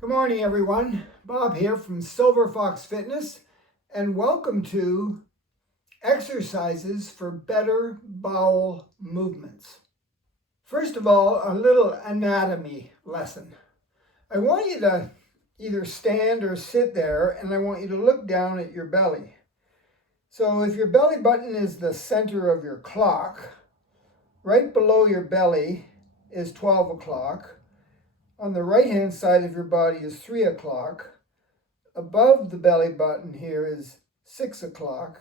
Good morning, everyone. Bob here from Silver Fox Fitness, and welcome to Exercises for Better Bowel Movements. First of all, a little anatomy lesson. I want you to either stand or sit there, and I want you to look down at your belly. So if your belly button is the center of your clock, right below your belly is 12 o'clock. On the right-hand side of your body is 3 o'clock. Above the belly button here is 6 o'clock.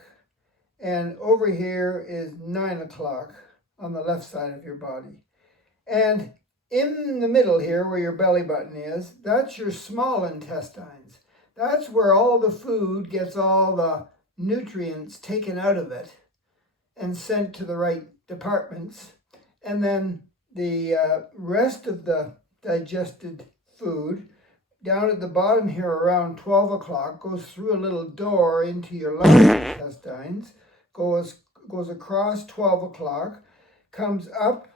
And over here is 9 o'clock on the left side of your body. And in the middle here where your belly button is, that's your small intestines. That's where all the food gets all the nutrients taken out of it and sent to the right departments. And then the rest of the digested food down at the bottom here around 12 o'clock goes through a little door into your large intestines, goes across 12 o'clock, comes up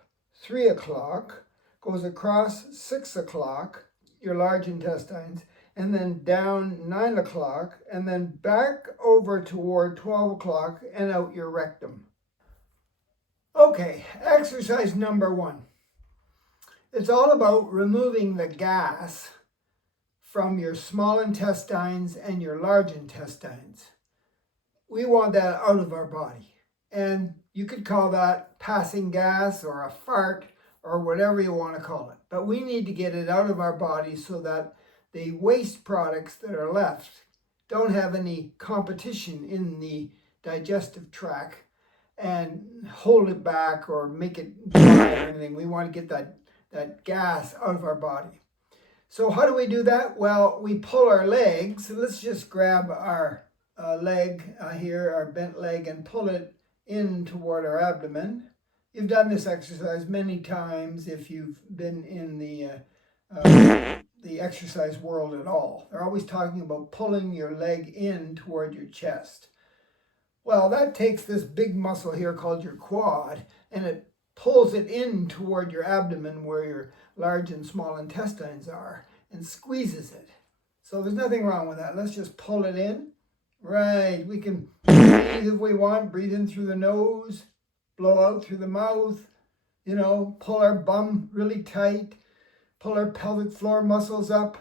3 o'clock, goes across 6 o'clock, your large intestines, and then down 9 o'clock, and then back over toward 12 o'clock and out your rectum. Okay, exercise number 1. It's all about removing the gas from your small intestines and your large intestines. We want that out of our body. And you could call that passing gas or a fart or whatever you want to call it. But we need to get it out of our body so that the waste products that are left don't have any competition in the digestive tract and hold it back or make it dry or anything. We want to get that gas out of our body. So how do we do that? Well, we pull our legs. So let's just grab our leg here, our bent leg, and pull it in toward our abdomen. You've done this exercise many times if you've been in the exercise world at all. They're always talking about pulling your leg in toward your chest. Well, that takes this big muscle here called your quad, and it pulls it in toward your abdomen where your large and small intestines are and squeezes it. So there's nothing wrong with that. Let's just pull it in. Right, we can breathe if we want, breathe in through the nose, blow out through the mouth, pull our bum really tight, pull our pelvic floor muscles up,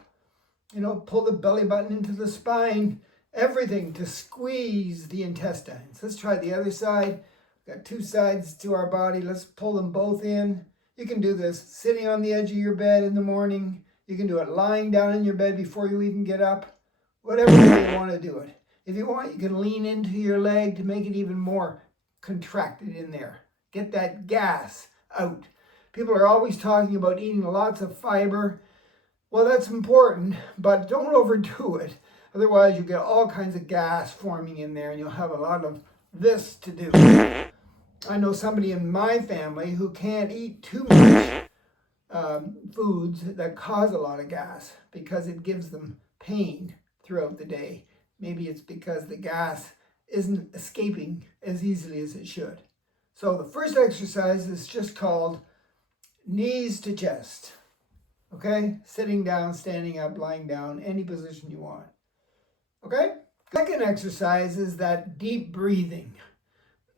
pull the belly button into the spine, everything to squeeze the intestines. Let's try the other side. We've got 2 sides to our body. Let's pull them both in. You can do this sitting on the edge of your bed in the morning. You can do it lying down in your bed before you even get up. Whatever way you want to do it. If you want, you can lean into your leg to make it even more contracted in there. Get that gas out. People are always talking about eating lots of fiber. Well, that's important, but don't overdo it. Otherwise, you get all kinds of gas forming in there and you'll have a lot of this to do. I know somebody in my family who can't eat too much foods that cause a lot of gas because it gives them pain throughout the day. Maybe it's because the gas isn't escaping as easily as it should. So the first exercise is just called knees to chest. Okay? Sitting down, standing up, lying down, any position you want. Okay? Second exercise is that deep breathing.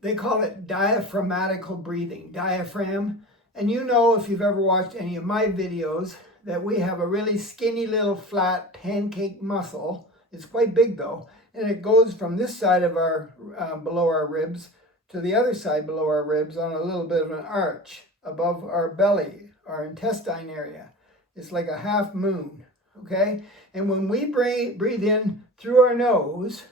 They call it diaphragmatical breathing, diaphragm. And if you've ever watched any of my videos, that we have a really skinny little flat pancake muscle. It's quite big though. And it goes from this side of our, below our ribs, to the other side below our ribs on a little bit of an arch above our belly, our intestine area. It's like a half moon, okay? And when we breathe in through our nose,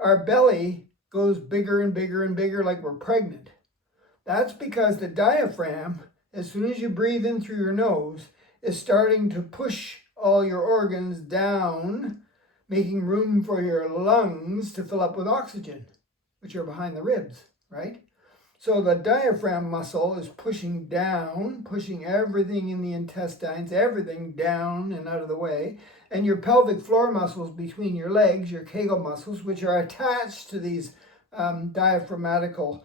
our belly goes bigger and bigger and bigger like we're pregnant. That's because the diaphragm, as soon as you breathe in through your nose, is starting to push all your organs down, making room for your lungs to fill up with oxygen, which are behind the ribs, right? So the diaphragm muscle is pushing down, pushing everything in the intestines, everything down and out of the way. And your pelvic floor muscles between your legs, your Kegel muscles, which are attached to these diaphragmatical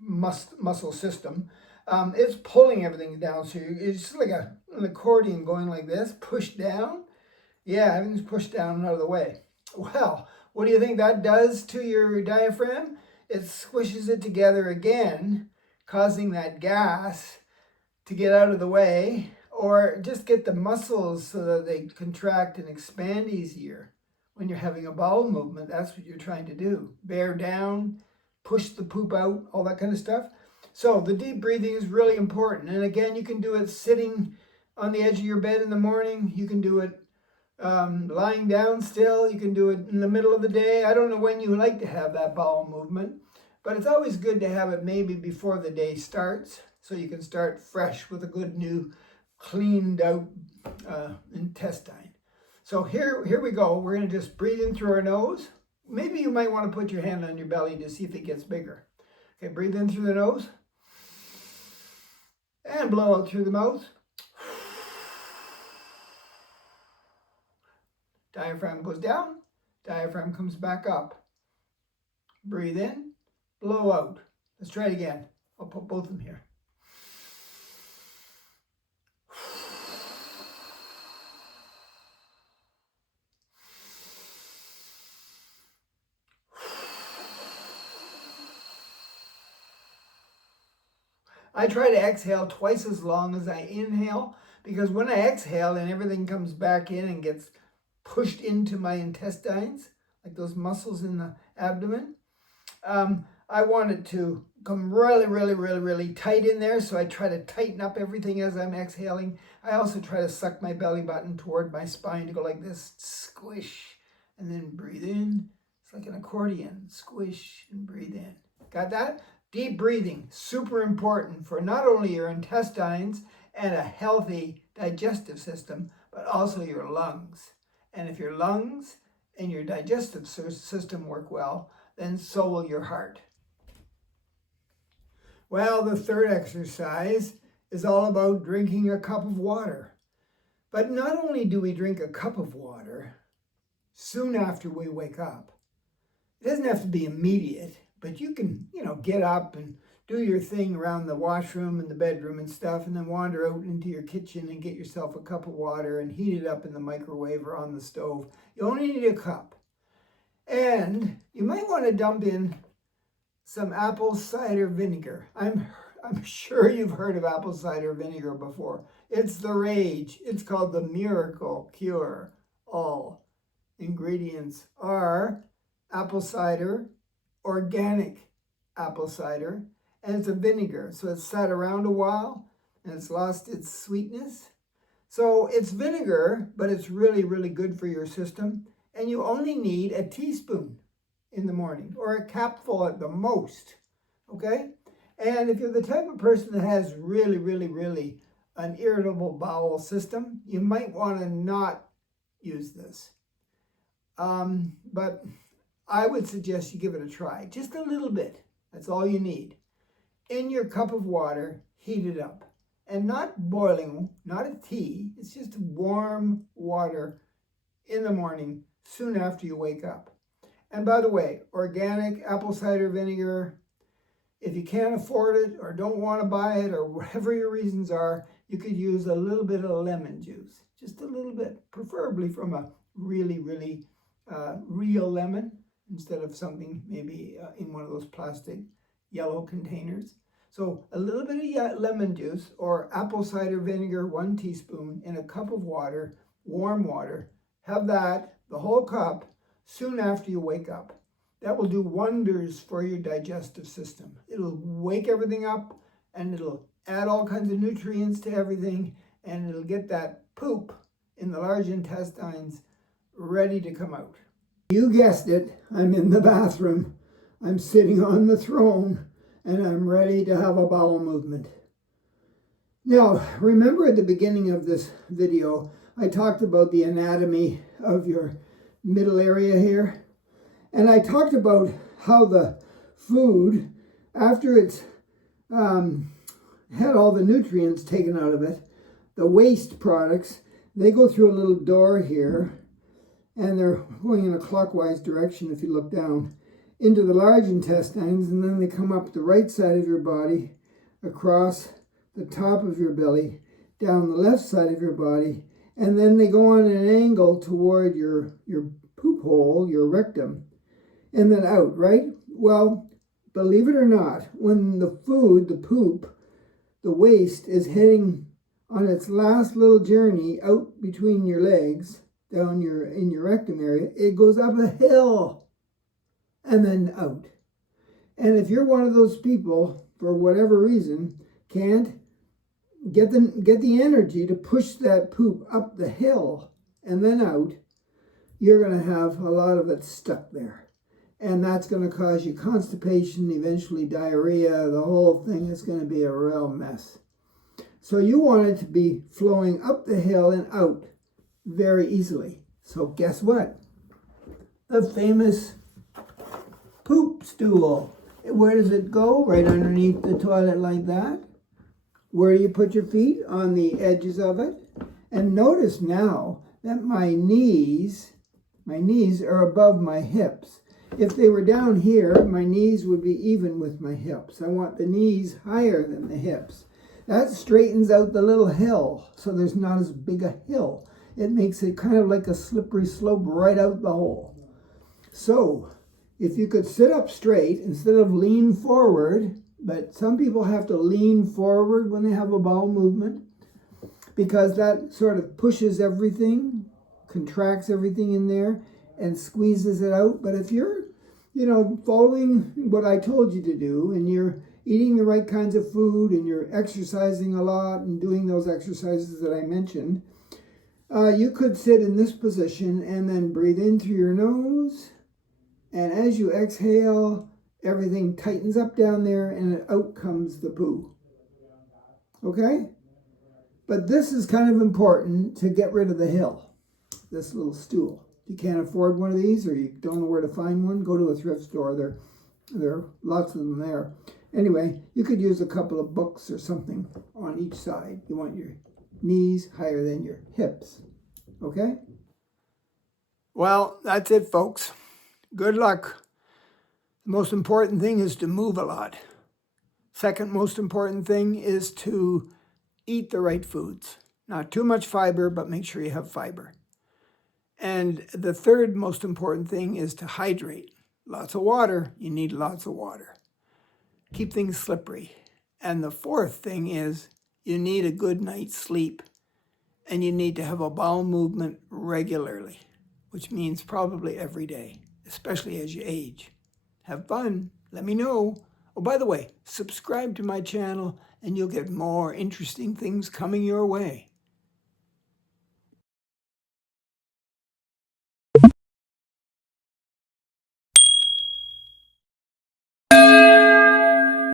muscle system, it's pulling everything down. So it's just like an accordion going like this, push down. Yeah, everything's pushed down and out of the way. Well, what do you think that does to your diaphragm? It squishes it together again, causing that gas to get out of the way, or just get the muscles so that they contract and expand easier. When you're having a bowel movement, that's what you're trying to do. Bear down, push the poop out, all that kind of stuff. So the deep breathing is really important. And again, you can do it sitting on the edge of your bed in the morning. You can do it lying down still. You can do it in the middle of the day. I don't know when you like to have that bowel movement, but it's always good to have it maybe before the day starts, so you can start fresh with a good new cleaned out intestine. So here we go. We're going to just breathe in through our nose. Maybe you might want to put your hand on your belly to see if it gets bigger. Okay, breathe in through the nose and blow out through the mouth. Diaphragm goes down, diaphragm comes back up. Breathe in, blow out. Let's try it again. I'll put both of them here. I try to exhale twice as long as I inhale, because when I exhale and everything comes back in and gets pushed into my intestines, like those muscles in the abdomen, I want it to come really tight in there. So I try to tighten up everything as I'm exhaling. I also try to suck my belly button toward my spine to go like this, squish, and then breathe in. It's like an accordion, squish and breathe in. Got that? Deep breathing, super important for not only your intestines and a healthy digestive system, but also your lungs. And if your lungs and your digestive system work well, then so will your heart. Well, the third exercise is all about drinking a cup of water. But not only do we drink a cup of water soon after we wake up, it doesn't have to be immediate, but you can, get up and do your thing around the washroom and the bedroom and stuff, and then wander out into your kitchen and get yourself a cup of water and heat it up in the microwave or on the stove. You only need a cup. And you might want to dump in some apple cider vinegar. I'm sure you've heard of apple cider vinegar before. It's the rage. It's called the miracle cure. All ingredients are apple cider, organic apple cider, and it's a vinegar. So it's sat around a while and it's lost its sweetness. So it's vinegar, but it's really good for your system. And you only need a teaspoon in the morning, or a capful at the most, okay? And if you're the type of person that has really an irritable bowel system, you might want to not use this. But I would suggest you give it a try, just a little bit. That's all you need. In your cup of water, heat it up. And not boiling, not a tea, it's just warm water in the morning, soon after you wake up. And by the way, organic apple cider vinegar, if you can't afford it or don't want to buy it or whatever your reasons are, you could use a little bit of lemon juice. Just a little bit, preferably from a really real lemon instead of something maybe in one of those plastic yellow containers. So a little bit of lemon juice or apple cider vinegar, 1 teaspoon in a cup of water, warm water. Have that, the whole cup, soon after you wake up. That will do wonders for your digestive system. It'll wake everything up and it'll add all kinds of nutrients to everything, and it'll get that poop in the large intestines ready to come out. You guessed it, I'm in the bathroom. I'm sitting on the throne and I'm ready to have a bowel movement. Now, remember at the beginning of this video, I talked about the anatomy of your middle area here. And I talked about how the food, after it's had all the nutrients taken out of it, the waste products, they go through a little door here, and they're going in a clockwise direction if you look down, into the large intestines, and then they come up the right side of your body, across the top of your belly, down the left side of your body, and then they go on an angle toward your poop hole, your rectum, and then out, right? Well, believe it or not, when the food, the poop, the waste is heading on its last little journey out between your legs, down in your rectum area, it goes up a hill and then out. And if you're one of those people, for whatever reason, can't get the energy to push that poop up the hill and then out, you're going to have a lot of it stuck there. And that's going to cause you constipation, eventually diarrhea. The whole thing is going to be a real mess. So you want it to be flowing up the hill and out very easily. So guess what? The famous poop stool. Where does it go? Right underneath the toilet like that. Where do you put your feet? On the edges of it. And notice now that my knees are above my hips. If they were down here, my knees would be even with my hips. I want the knees higher than the hips. That straightens out the little hill, so there's not as big a hill. It makes it kind of like a slippery slope right out the hole. So, if you could sit up straight instead of lean forward, but some people have to lean forward when they have a bowel movement, because that sort of pushes everything, contracts everything in there, and squeezes it out. But if you're, following what I told you to do, and you're eating the right kinds of food, and you're exercising a lot, and doing those exercises that I mentioned, you could sit in this position and then breathe in through your nose, and as you exhale, everything tightens up down there, and out comes the poo. Okay? But this is kind of important to get rid of the hill, this little stool. If you can't afford one of these, or you don't know where to find one, go to a thrift store. There are lots of them there. Anyway, you could use a couple of books or something on each side. You want your knees higher than your hips. Okay? Well, that's it, folks. Good luck. The most important thing is to move a lot. Second most important thing is to eat the right foods. Not too much fiber, but make sure you have fiber. And the third most important thing is to hydrate. Lots of water. You need lots of water. Keep things slippery. And the fourth thing is you need a good night's sleep, and you need to have a bowel movement regularly, which means probably every day, especially as you age. Have fun. Let me know. Oh, by the way, subscribe to my channel and you'll get more interesting things coming your way.